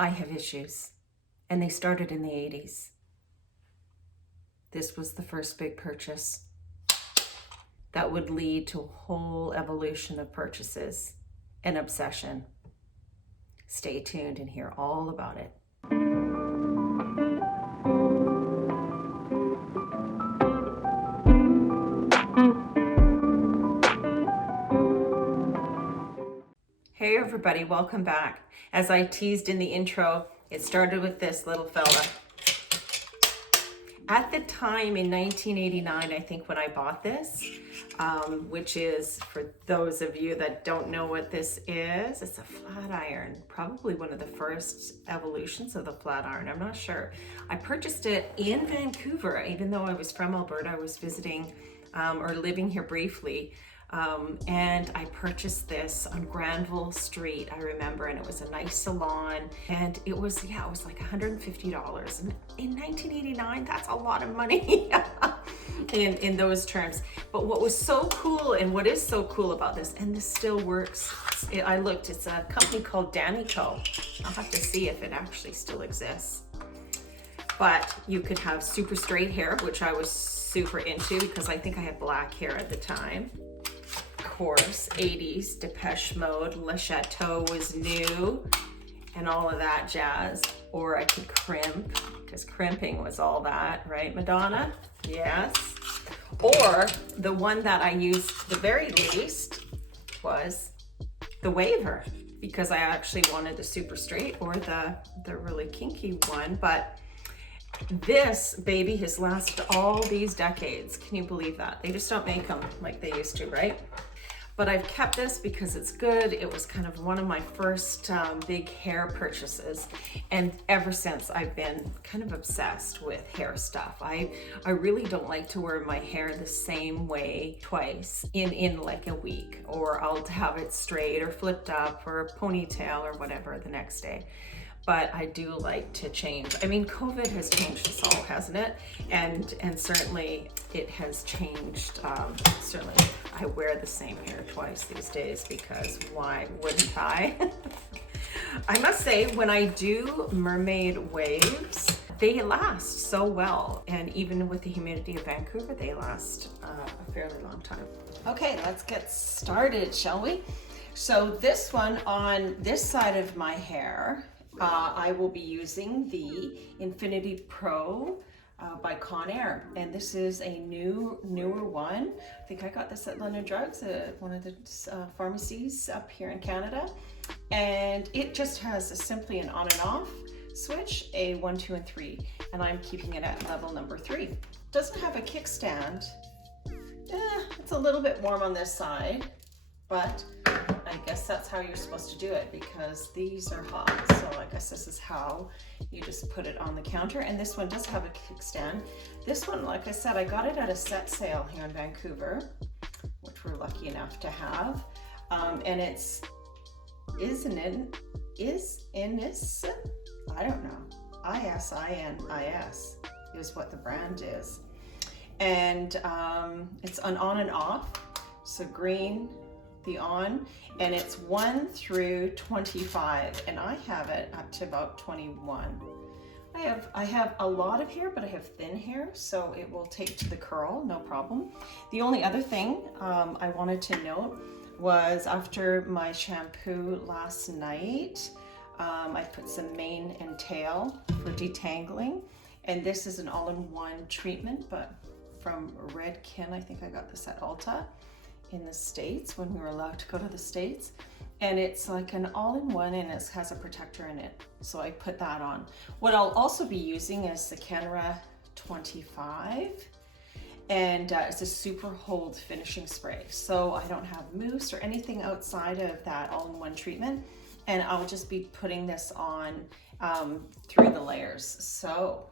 I have issues, and they started in the 80s. This was the first big purchase that would lead to a whole evolution of purchases and obsession. Stay tuned and hear all about it. Hey everybody, welcome back. As I teased in the intro, it started with this little fella. At the time in 1989, I think when I bought this, which is, for those of you that don't know what this is, it's a flat iron, probably one of the first evolutions of the flat iron, I'm not sure. I purchased it in Vancouver, even though I was from Alberta. I was visiting or living here briefly. And I purchased this on Granville Street, I remember, and it was a nice salon, and it was like $150. And in 1989, that's a lot of money in those terms. But what was so cool, and what is so cool about this, and this still works, I looked, it's a company called Danico. I'll have to see if it actually still exists. But you could have super straight hair, which I was super into because I think I had black hair at the time. Course, 80s, Depeche Mode, Le Chateau was new, and all of that jazz. Or I could crimp, because crimping was all that, right, Madonna? Yes. Or the one that I used the very least was the waver, because I actually wanted the super straight or the really kinky one. But this baby has lasted all these decades. Can you believe that? They just don't make them like they used to, right? But I've kept this because it's good. It was kind of one of my first big hair purchases. And ever since, I've been kind of obsessed with hair stuff. I really don't like to wear my hair the same way twice in like a week, or I'll have it straight or flipped up or a ponytail or whatever the next day. But I do like to change. I mean, COVID has changed us all, hasn't it? And certainly it has changed. Certainly I wear the same hair twice these days, because why wouldn't I? I must say, when I do mermaid waves, they last so well. And even with the humidity of Vancouver, they last a fairly long time. Okay, let's get started, shall we? So this one, on this side of my hair, I will be using the Infinity Pro by Conair, and this is a newer one. I think I got this at London Drugs, one of the pharmacies up here in Canada, and it just has simply an on and off switch, a 1, 2, and 3, and I'm keeping it at level number 3. Doesn't have a kickstand. It's a little bit warm on this side, but I guess that's how you're supposed to do it, because these are hot. So I guess this is how you just put it on the counter. And this one does have a kickstand. This one, like I said, I got it at a set sale here in Vancouver, which we're lucky enough to have. And it's Isinis, I don't know, Isinis is what the brand is. And it's an on and off, so green, the on, and it's 1 through 25, and I have it up to about 21. I have a lot of hair, but I have thin hair, so it will take to the curl, no problem. The only other thing I wanted to note was, after my shampoo last night, I put some mane and tail for detangling, and this is an all-in-one treatment, but from Redken. I think I got this at Ulta in the States when we were allowed to go to the States. And it's like an all-in-one, and it has a protector in it. So I put that on. What I'll also be using is the Conair 25. And it's a super hold finishing spray. So I don't have mousse or anything outside of that all-in-one treatment. And I'll just be putting this on through the layers. So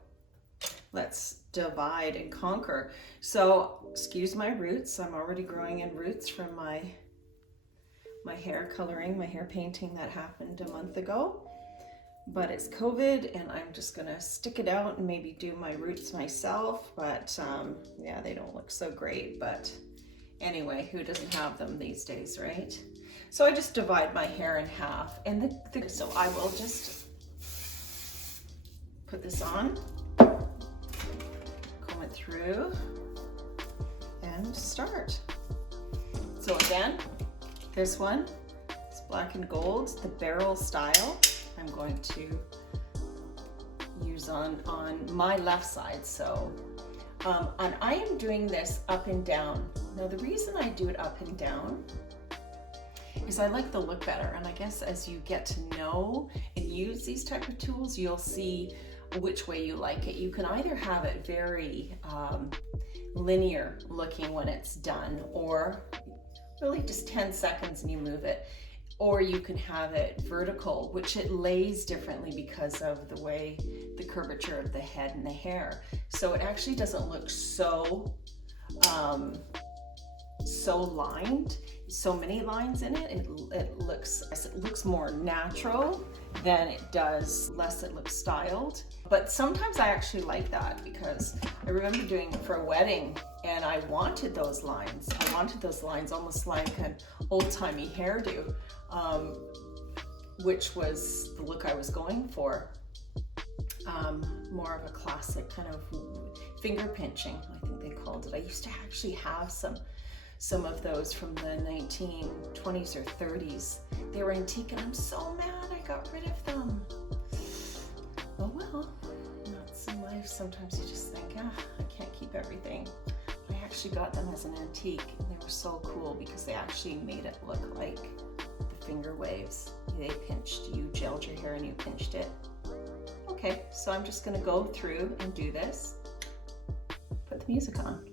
let's divide and conquer. So excuse my roots. I'm already growing in roots from my hair coloring, my hair painting that happened a month ago. But it's COVID, and I'm just gonna stick it out and maybe do my roots myself. But yeah, they don't look so great. But anyway, who doesn't have them these days, right? So I just divide my hair in half, and so I will just put this on, comb it through, and start. So again, this one is black and gold, the barrel style. I'm going to use on my left side. So, and I am doing this up and down. Now the reason I do it up and down is I like the look better. And I guess as you get to know and use these type of tools, you'll see which way you like it. You can either have it very linear looking when it's done, or really just 10 seconds and you move it. Or you can have it vertical, which it lays differently because of the way the curvature of the head and the hair. So it actually doesn't look so lined, so many lines in it. It looks more natural than it does, less it looks styled. But sometimes I actually like that, because I remember doing it for a wedding and I wanted those lines. I wanted those lines almost like an old-timey hairdo, which was the look I was going for. More of a classic kind of finger pinching, I think they called it. I used to actually have some of those from the 1920s or 30s. They were antique and I'm so mad I got rid of them. Oh well, that's in life. Sometimes you just think, I can't keep everything. I actually got them as an antique and they were so cool because they actually made it look like the finger waves. They pinched, you gelled your hair and you pinched it. Okay, so I'm just gonna go through and do this. Put the music on.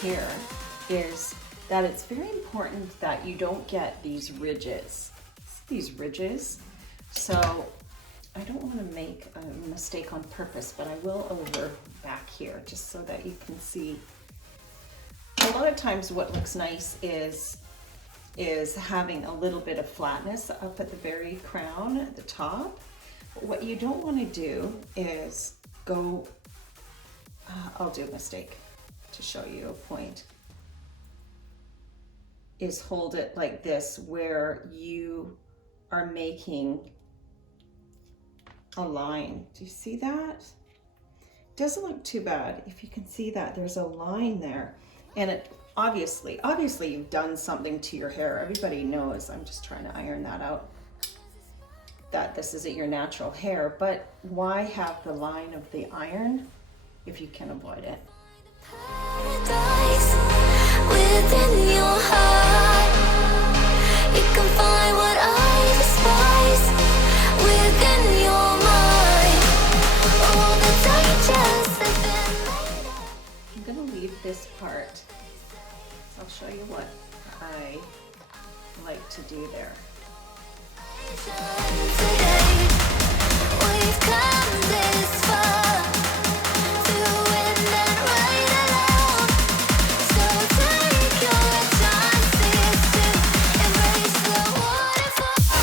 Here is that it's very important that you don't get these ridges. So I don't want to make a mistake on purpose, but I will over back here just so that you can see. A lot of times what looks nice is having a little bit of flatness up at the very crown at the top. But what you don't want to do is go, I'll do a mistake to show you a point, is hold it like this where you are making a line. Do you see that? Doesn't look too bad. If you can see that, there's a line there. And it obviously you've done something to your hair. Everybody knows, I'm just trying to iron that out, that this isn't your natural hair, but why have the line of the iron if you can avoid it? Paradise within your heart. You can find what I despise within your mind. All the dangers have been made up. I'm gonna leave this part. I'll show you what I like to do there. Today, we've come this far. Through wind and rain alone. So take your chances to embrace the waterfall.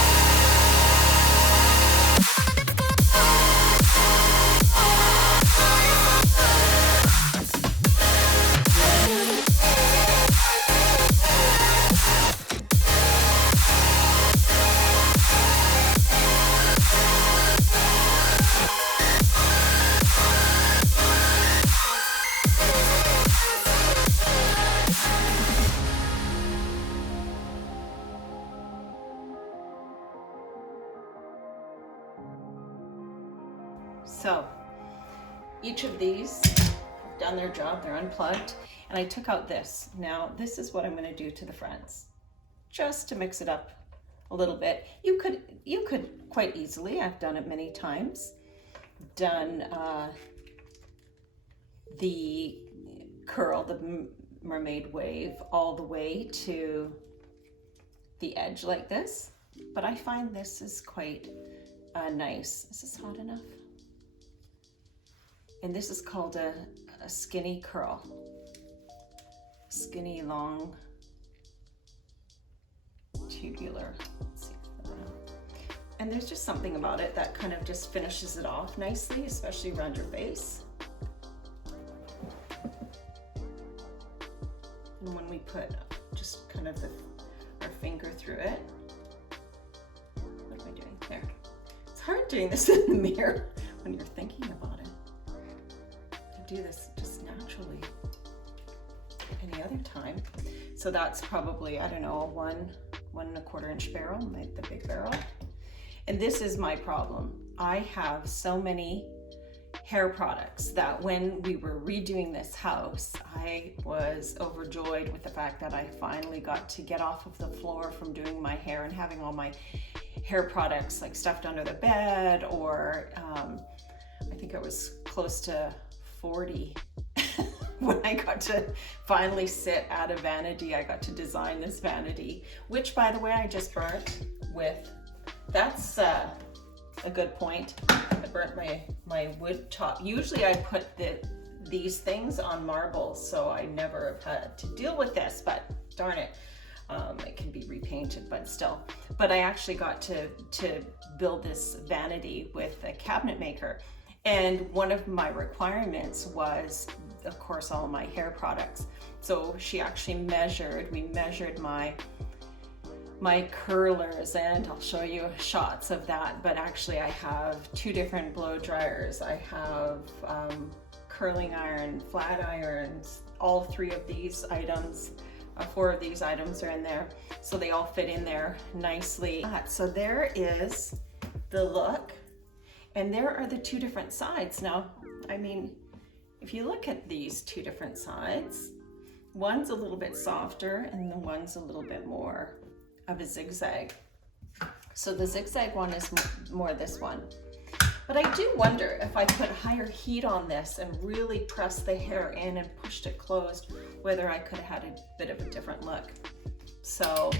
So each of these have done their job, they're unplugged, and I took out this. Now this is what I'm going to do to the fronts, just to mix it up a little bit. You could quite easily, I've done it many times, done the curl, the mermaid wave, all the way to the edge like this, but I find this is quite nice. Is this hot enough? And this is called a skinny curl. Skinny, long, tubular. Let's see. And there's just something about it that kind of just finishes it off nicely, especially around your face. And when we put just kind of our finger through it. What am I doing there? It's hard doing this in the mirror when you're thinking about it. I do this just naturally any other time. So that's probably, I don't know, a 1 1/4 inch barrel, the big barrel. And this is my problem. I have so many hair products that when we were redoing this house, I was overjoyed with the fact that I finally got to get off of the floor from doing my hair and having all my hair products like stuffed under the bed, or I think I was close to 40 when I got to finally sit at a vanity. I got to design this vanity, which by the way, I just burnt with, that's a good point. I burnt my wood top. Usually I put these things on marbles, so I never have had to deal with this, but darn it. It can be repainted, but still. But I actually got to build this vanity with a cabinet maker. And one of my requirements was, of course, all of my hair products. So she actually we measured my curlers, and I'll show you shots of that. But actually I have 2 different blow dryers. I have curling iron, flat irons, all 3 of these items. 4 of these items are in there, so they all fit in there nicely. So there is the look, and there are the 2 different sides. Now, I mean, if you look at these 2 different sides, one's a little bit softer and the one's a little bit more of a zigzag. So the zigzag one is more this one. But I do wonder if I put higher heat on this and really pressed the hair in and pushed it closed, whether I could have had a bit of a different look. So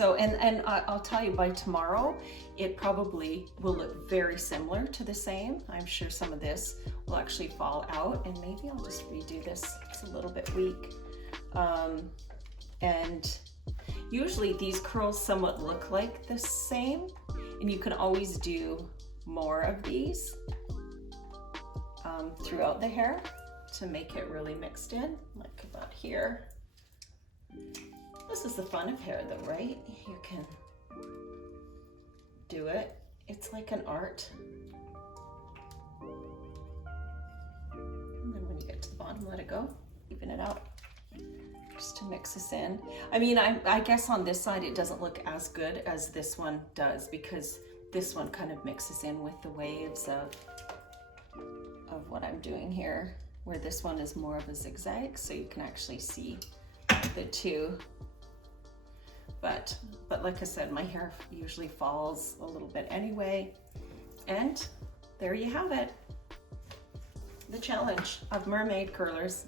and I'll tell you, by tomorrow, it probably will look very similar to the same. I'm sure some of this will actually fall out, and maybe I'll just redo this. It's a little bit weak. And usually these curls somewhat look like the same, and you can always do more of these throughout the hair to make it really mixed in, like about here. This is the fun of hair though, right? You can do it. It's like an art. And then when you get to the bottom, let it go, even it out, just to mix this in. I mean, I guess on this side it doesn't look as good as this one does, because this one kind of mixes in with the waves of what I'm doing here, where this one is more of a zigzag, so you can actually see the 2. But like I said, my hair usually falls a little bit anyway. And there you have it. The challenge of mermaid curlers.